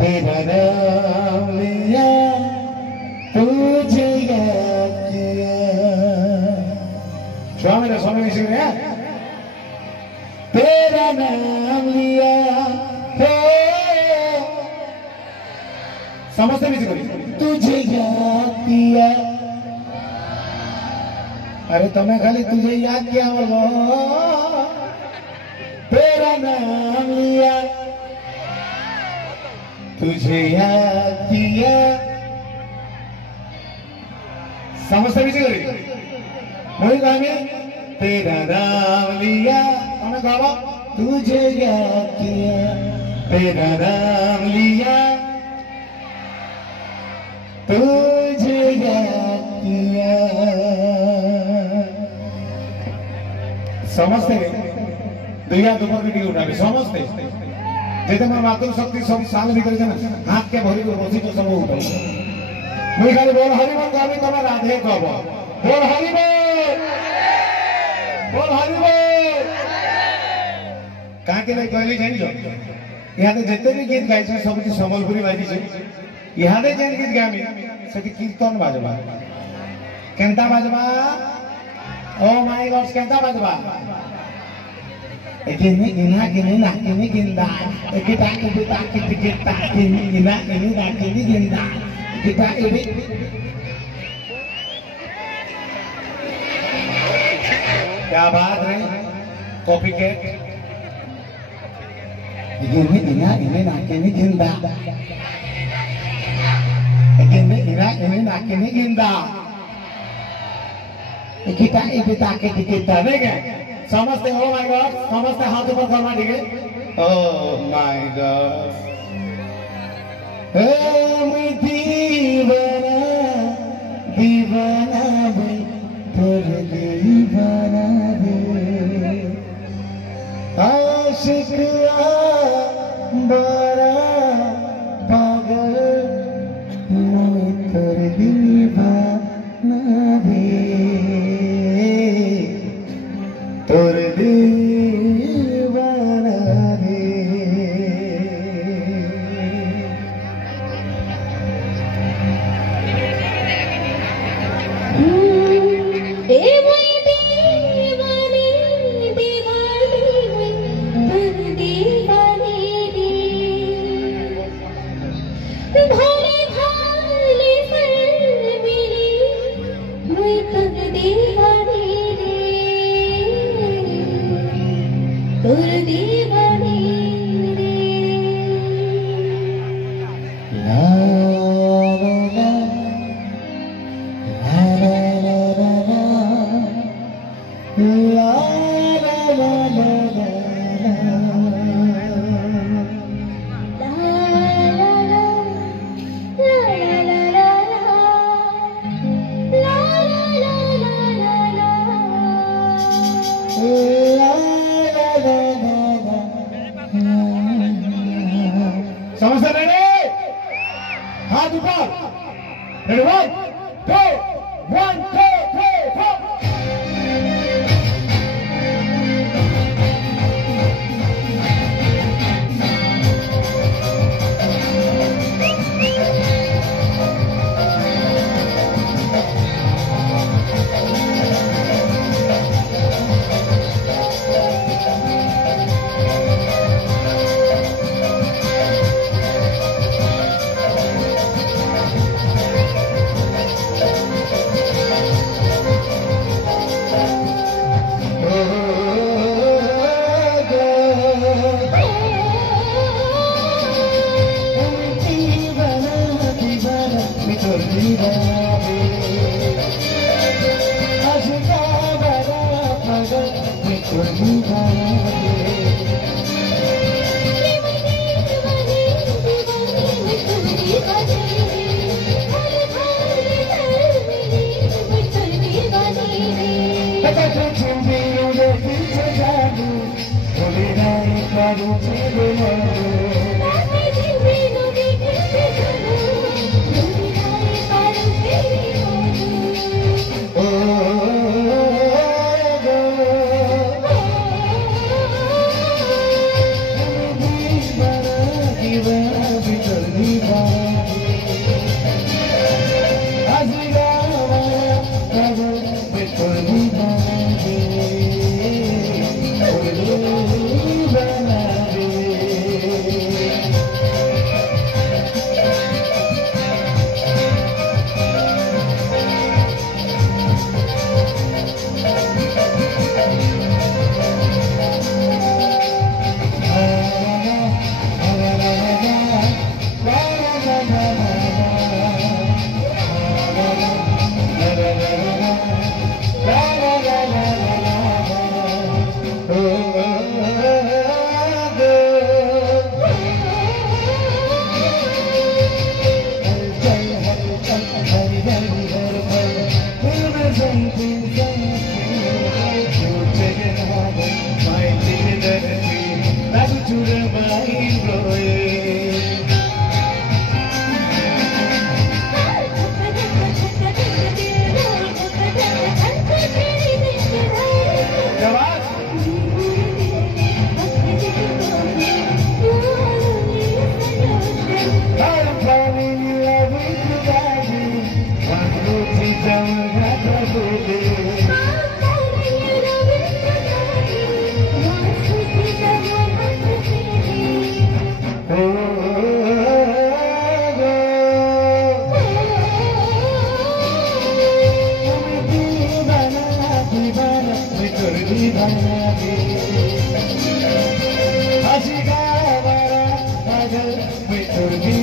तेरा नाम लिया तुझे याद किया। स्वामी नहीं सुन रहे? तेरा नाम लिया हो समझते भी तुझे याद किया। अरे तुम्हें खाली तुझे याद किया बोलो। तेरा नाम लिया तुझे याद किया। समझते भी वही गाने तेरा नाम लिया हमें गावा तुझे याद किया। तेरा नाम लिया तुझे याद किया। समझते दुनिया दोपहर की उठा समझते जैसे मैं मातृ शक्ति सब साल भीतर हाथ के भरी को रोसी तो सब उठा मुझे खाली बोल हरि बोल गावी तुम राधे कब बोल हरि बोल हरि बोल कहाँ के कहली जान यहाँ जिते भी गीत गाई सब सम्बलपुरी बाजी यहाँ जेन गीत गामी से कीर्तन बाजबा केंता बाजबा ओ माय गॉड केंता बाजबा Gini gina gini nak gini ginda kita gini gina gini nak gini ginda kita ini क्या बात है कॉपी के gini gina gini nak gini ginda gini gina gini nak gini ginda kita ini tak kita देंगे समझते हो my God समझते हाथ ऊपर करना ठीक है ओह माय गॉड मैं दीवाना दीवाना भाई तुर दीवाना दे आशिक बारा पागल मैं तुर दीवाना दे तुर दीवाना रे समझ रहे हाथ ऊपर रेडी 1 2 1 2 3 4 Be छोड़ के